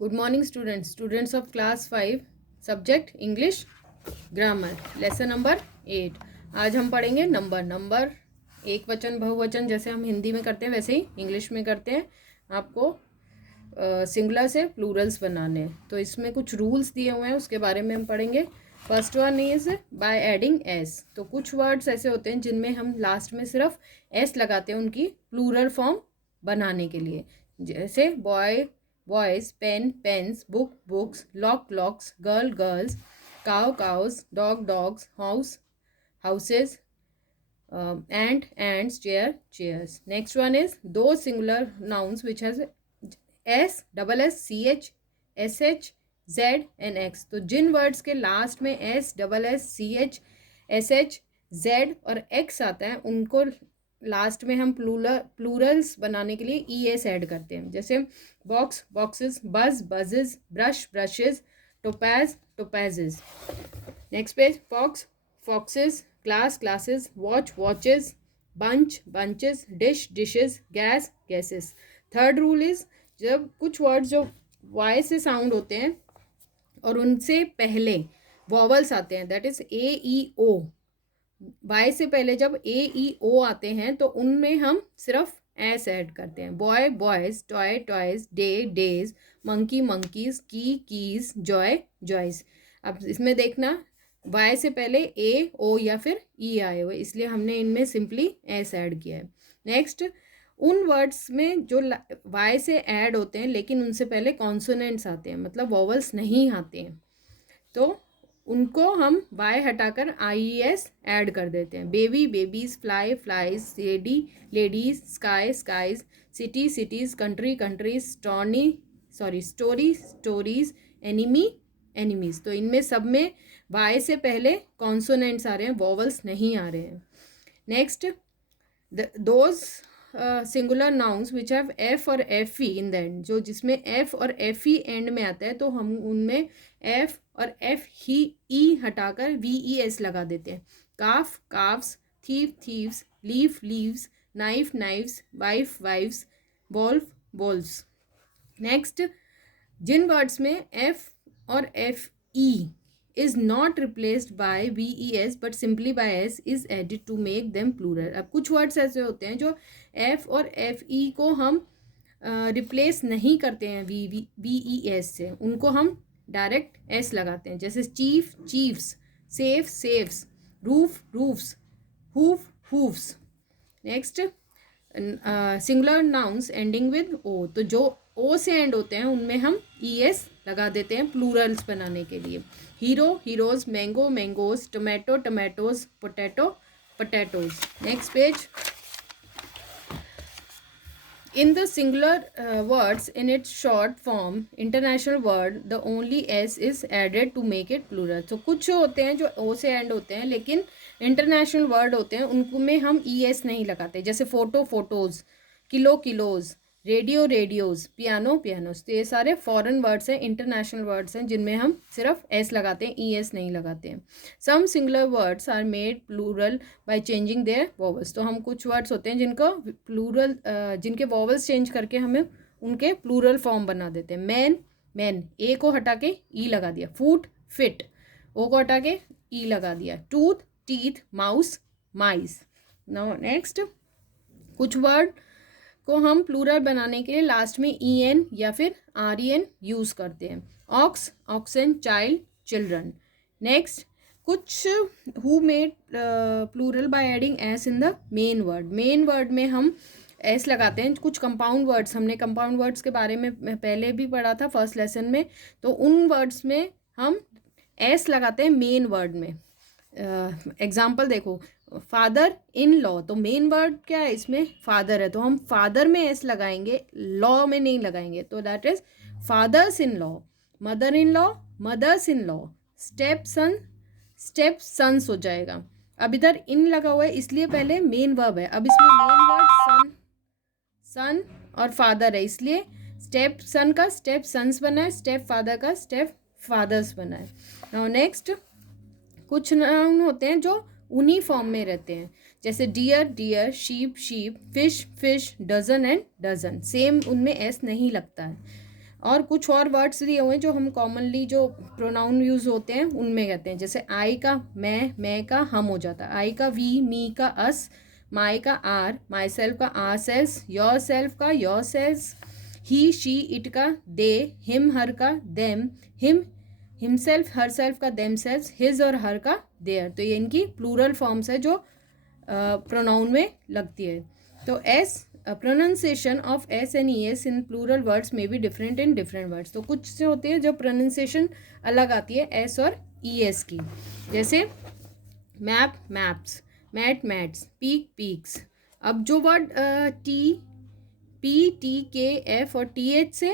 Good morning students of class 5 subject English grammar lesson number 8। आज हम पढ़ेंगे number एक वचन बहुवचन जैसे हम हिंदी में करते हैं वैसे ही इंग्लिश में करते हैं। आपको सिंगुलर से प्लूरल्स बनाने हैं, तो इसमें कुछ रूल्स दिए हुए हैं, उसके बारे में हम पढ़ेंगे। First one is by adding S. तो कुछ वर्ड्स ऐसे होते हैं जिनमें हम लास्ट में सिर्फ एस लगाते हैं उनकी प्लूरल फॉर्म बनाने के लिए, जैसे boy boys, pen pens, book books, lock locks, girl girls, cow cows, dog dogs, house houses, ant ants, chair chairs. Next one is those singular nouns which has s double s ch sh z and x। तो जिन words के last में s double s ch sh z और x आता है उनको last में हम Plurals बनाने के लिए ई एस ऐड करते हैं, जैसे box boxes, buzz buzzes, brush brushes, topaz topazes. Next page fox foxes, class classes, watch watches, bunch bunches, dish dishes, gas gases। Third rule is जब कुछ वर्ड्स जो वाई से साउंड होते हैं और उनसे पहले वॉवल्स आते हैं, that is A E O. Y से पहले जब ए ई ओ आते हैं तो उनमें हम सिर्फ एस ऐड करते हैं। Boy boys, toy toys, day days, monkey monkeys, की कीज, जॉय जॉयज। अब इसमें देखना वाई से पहले ए ओ या फिर ई आए हुए, इसलिए हमने इनमें सिंपली एस ऐड किया है। नेक्स्ट उन वर्ड्स में जो वाई से ऐड होते हैं लेकिन उनसे पहले कॉन्सोनेंट्स आते हैं, मतलब वॉवल्स नहीं आते हैं, तो उनको हम वाई हटाकर आई एस ऐड कर देते हैं। Baby babies, fly flies, lady ladies, sky skies, city cities, country countries, story stories, enemy enemies. तो इनमें सब में वाई से पहले कॉन्सोनेंट्स आ रहे हैं, वॉवल्स नहीं आ रहे हैं। Next those singular nouns which have F or F E in the end, जो जिसमें F or F E and में आता है तो हम उनमें एफ और एफ ही ई हटाकर वी ई एस लगा देते हैं। Calf calfs, thief thieves, leaf leaves, knife knives, wife wives, wolf wolves. Next जिन वर्ड्स में F or F E is not replaced by VES but simply by S is added to make them plural। अब कुछ words ऐसे होते हैं जो F और FE को हम रिप्लेस नहीं करते हैं VES से, उनको हम डायरेक्ट S लगाते हैं, जैसे chief chiefs, safe safes, roof roofs, hoof hoofs. Next singular nouns ending with O, तो जो ओ से एंड होते हैं उनमें हम ES लगा देते हैं प्लूरल्स बनाने के लिए। Hero heroes, mango mangoes, tomato tomatoes, potato potatoes. Next page in the singular words in its short form international word the only s is added to make it plural. तो कुछ होते हैं जो ओ से एंड होते हैं लेकिन इंटरनेशनल वर्ड होते हैं उनको में हम ई एस नहीं लगाते, जैसे photo photos, kilo kilos, radio radios, piano pianos. तो ये सारे फॉरेन वर्ड्स हैं, इंटरनेशनल वर्ड्स हैं जिनमें हम सिर्फ एस लगाते हैं, ई एस नहीं लगाते हैं। Some singular words are made plural by changing their vowels. तो हम कुछ वर्ड्स होते हैं जिनका प्लूरल जिनके वॉवल्स चेंज करके हमें उनके प्लूरल फॉर्म बना देते हैं। मैन मैन, ए को हटा के ई लगा दिया। फूट फिट, ओ को हटा के ई लगा दिया। टूथ टीथ, माउस माइस। नाउ नेक्स्ट कुछ वर्ड को हम प्लूरल बनाने के लिए लास्ट में ई एन या फिर आर ई एन यूज़ करते हैं। Ox oxen, child children. Next कुछ who made plural by adding S in the main word. Main word में हम एस लगाते हैं। कुछ कंपाउंड वर्ड्स, हमने कंपाउंड वर्ड्स के बारे में पहले भी पढ़ा था फर्स्ट लेसन में, तो उन वर्ड्स में हम एस लगाते हैं मेन वर्ड में। एग्जाम्पल देखो, फादर इन लॉ, तो मेन वर्ड क्या है इसमें, फादर है, तो हम फादर में एस लगाएंगे, लॉ में नहीं लगाएंगे, तो that is fathers in law. Mother in law, mothers in law. Step sons हो जाएगा। अब इधर इन लगा हुआ है इसलिए पहले मेन वर्ब है, अब इसमें मेन वर्ड सन और फादर है, इसलिए स्टेप सन का स्टेप सन्स बना है, स्टेप फादर का स्टेप फादर्स बना है। नाउ नेक्स्ट कुछ नाउन होते हैं जो उन्हीं फॉर्म में रहते हैं, जैसे deer deer, sheep sheep, fish fish, dozen and dozen. Same उनमें एस नहीं लगता है। और कुछ और वर्ड्स दिए हुए हैं जो हम कॉमनली जो प्रोनाउन यूज़ होते हैं उनमें कहते हैं, जैसे आई का मैं का हम हो जाता है, आई का वी, मी का अस, माई का आर, माई सेल्फ का आर सेल्स, योर सेल्फ का yourselves, he she it का दे, हिम हर का देम, हिमसेल्फ हर सेल्फ का देम सेल्फ, हिज और हर का देयर। तो ये इनकी प्लूरल फॉर्म्स है जो प्रोनाउन में लगती है। तो S pronunciation of S and E S in plural words में be different in different words. तो कुछ से होते हैं जो प्रोनाउंसिएशन अलग आती है एस और ई एस की, जैसे map maps, mat mats, peak peaks. अब जो वर्ड PTKF और TH से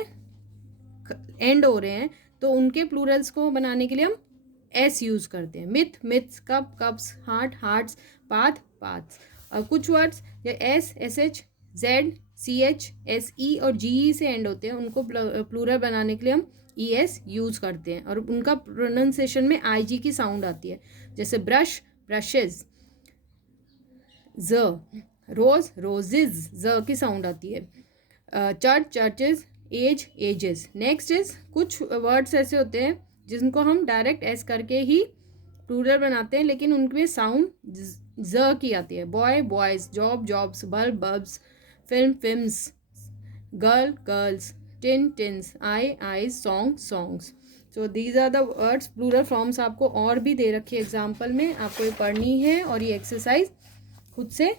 एंड हो रहे हैं तो उनके प्लूरल्स को बनाने के लिए हम एस यूज़ करते हैं। Myth myths, cup cups, heart hearts, path paths. और कुछ वर्ड्स जो SH, Z, CH, SE और GE से एंड होते हैं उनको प्लूरल बनाने के लिए हम ES यूज़ करते हैं और उनका प्रोनाउंसिएशन में IG की साउंड आती है, जैसे ब्रश ब्रशेज, ज, रोज रोजेज, ज की साउंड आती है, church churches, edge edges. Next is कुछ वर्ड्स ऐसे होते हैं जिनको हम डायरेक्ट एस करके ही प्लूरल बनाते हैं लेकिन उनमें साउंड ज की आती है, boy boys, job jobs, bulb bulbs, film films, girl girls, tin tins, eye eyes, song songs. So these are the words. Plural forms आपको और भी दे रखी है एग्जाम्पल में, आपको ये पढ़नी है और ये एक्सरसाइज खुद से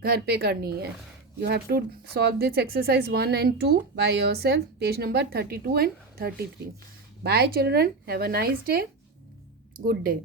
घर पे करनी है। You have to solve this exercise 1 and 2 by yourself, page number 32 and 33. Bye children, have a nice day, good day.